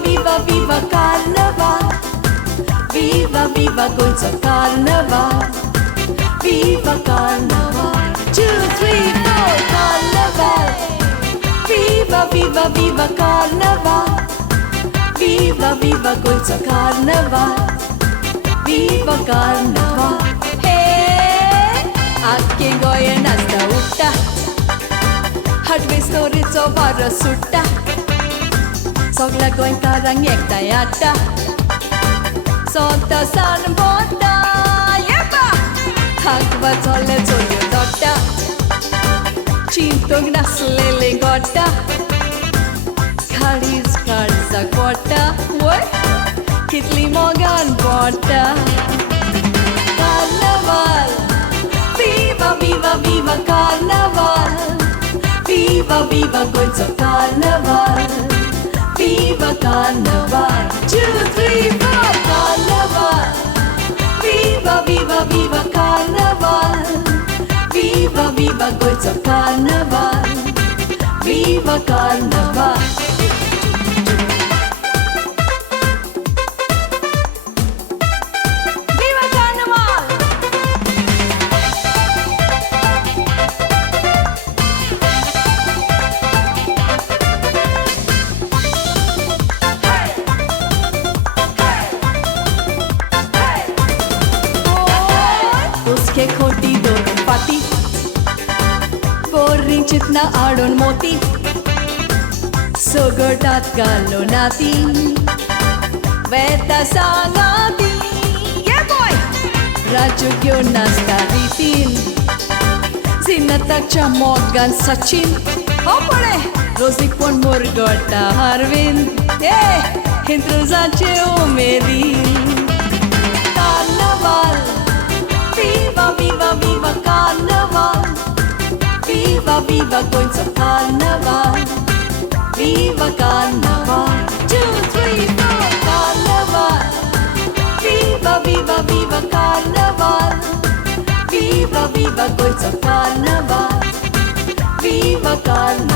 Viva, viva, viva Carnaval. Viva, viva Gonzo Carnaval. Viva Carnaval. 2, 3, 4 Carnaval. Viva, viva, viva Carnaval. Viva, viva Gonzo Carnaval. Viva Carnaval. Hey, आखे गोये नाचता उठता हटवे स्टोरीचो वारो सुट्टा सगळ्या गोंयकारांक एकठांय हाडटा सोंता सान भोंवता हांकवा चले चलयो दोडटा चिंतूंक नासलेले गोडटा काळीज काळजाक पडटा वय कितली मोगान पडटा Carnaval. Viva, viva, viva Carnaval. Viva, viva Gonzo Carnaval. Viva Carnaval. 2, 3, 4 Carnaval. Viva, viva, viva Carnaval. Viva, viva Gonzo Carnaval. Viva Carnaval. उसके खोटी दोनों पाती बोरिंग चितना आडोन मोती सोगोटात गालो नाती वेता सांगाती yeah boy राजू क्यों नाचता रितीन जिनताच्या मोगान सचिन हो पळे रोजीक पण मुरगोटा अरविंद हिंदुजाचे उमेदीन Carnaval. Viva, viva, viva Carnaval. Viva, viva Gonzo Carnaval. Viva Carnaval. 2, 3, 4 Carnaval. Viva, viva, viva Carnaval. Viva, viva Gonzo Carnaval. Viva Carnaval.